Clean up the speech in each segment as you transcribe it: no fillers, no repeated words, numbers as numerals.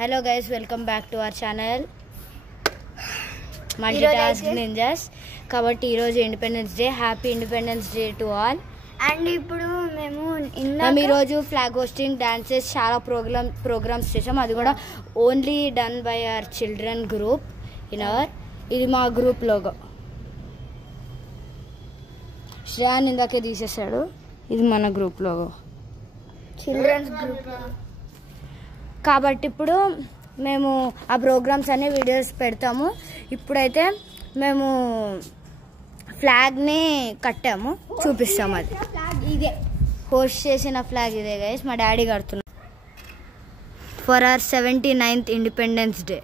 Hello guys, welcome back to our channel Multitask Ninjas. కాబట్టి ఈ రోజు independence day. Happy independence day to all. And ఇప్పుడు మేము ఈ రోజు ఫ్లాగ్ హోస్టింగ్, డాన్సెస్, చాలా ప్రోగ్రామ్స్ చేసాం. అది కూడా only done by our children group in our. ఇది మా గ్రూప్ లోగో. శ్రేయాన్ ఇందాకే తీసేసాడు. ఇది మన గ్రూప్ లోగో, చిల్డ్రన్స్ గ్రూప్. కాబట్టి ఇప్పుడు మేము ఆ ప్రోగ్రామ్స్ అన్ని వీడియోస్ పెడతాము. ఇప్పుడైతే మేము ఫ్లాగ్ని కట్టాము, చూపిస్తాము. అది ఇదే హోస్ట్ చేసిన ఫ్లాగ్ ఇదే గైస్. మా డాడీ కడుతున్నాడు for hour 79th independence day.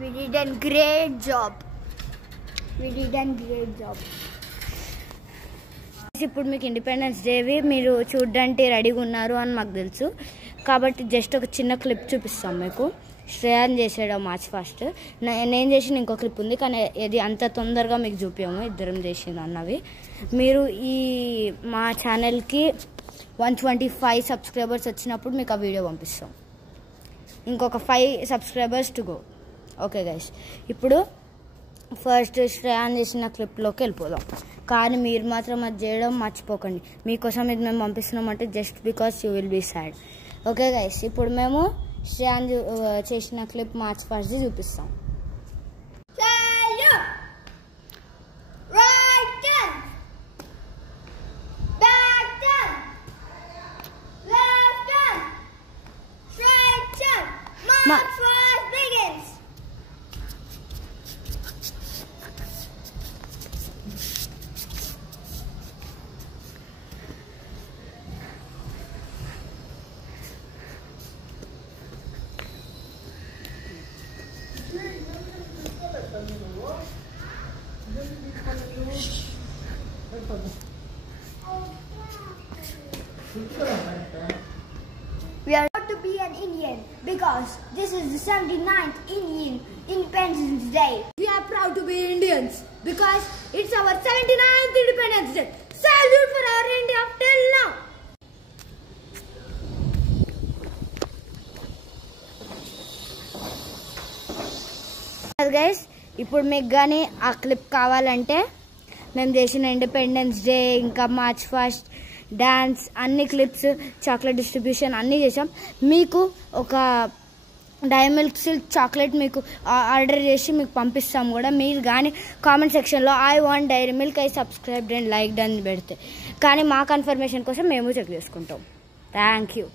We did a great job. ఇప్పుడు మీకు ఇండిపెండెన్స్ డేవి మీరు చూడడానికి రెడీగా ఉన్నారు అని మాకు తెలుసు. కాబట్టి జస్ట్ ఒక చిన్న క్లిప్ చూపిస్తాం మీకు. శ్రేయాన్ చేసాడు మార్చ్ ఫస్ట్. నేను చేసిన ఇంకో క్లిప్ ఉంది, కానీ ఇది అంత తొందరగా మీకు చూపించాము. ఇద్దరం చేసింది అన్నవి. మీరు ఈ మా ఛానల్కి 125 సబ్స్క్రైబర్స్ వచ్చినప్పుడు మీకు ఆ వీడియో పంపిస్తాం. ఇంకొక 5 subscribers to go. Okay guys, ఇప్పుడు ఫస్ట్ శ్రేయాన్ చేసిన క్లిప్లోకి వెళ్ళిపోదాం. కానీ మీరు మాత్రం అది చేయడం మర్చిపోకండి. మీకోసం ఇది మేము పంపిస్తున్నామంటే just because you will be sad. Okay guys, ఇప్పుడు మేము శ్రేయాన్ చేసిన క్లిప్ మార్చ్ ఫస్ట్ది చూపిస్తాం. We are proud to be an Indian because this is the 79th Indian Independence Day. We are proud to be Indians because it's our 79th Independence Day. Salute for our India till now. Guys, ఇప్పుడు మీకు కానీ ఆ clip కావాలంటే మేము చేసిన independence day, ఇంకా March first, dance, అన్ని clips, chocolate distribution అన్నీ చేసాం. మీకు ఒక డైరీ మిల్క్ సిల్క్ చాక్లెట్ మీకు ఆర్డర్ చేసి మీకు పంపిస్తాం కూడా. మీరు కానీ కామెంట్ సెక్షన్లో I want Dairy Milk, I subscribed and liked అని పెడితే కానీ మా కన్ఫర్మేషన్ కోసం మేము చెక్ చేసుకుంటాం. Thank you.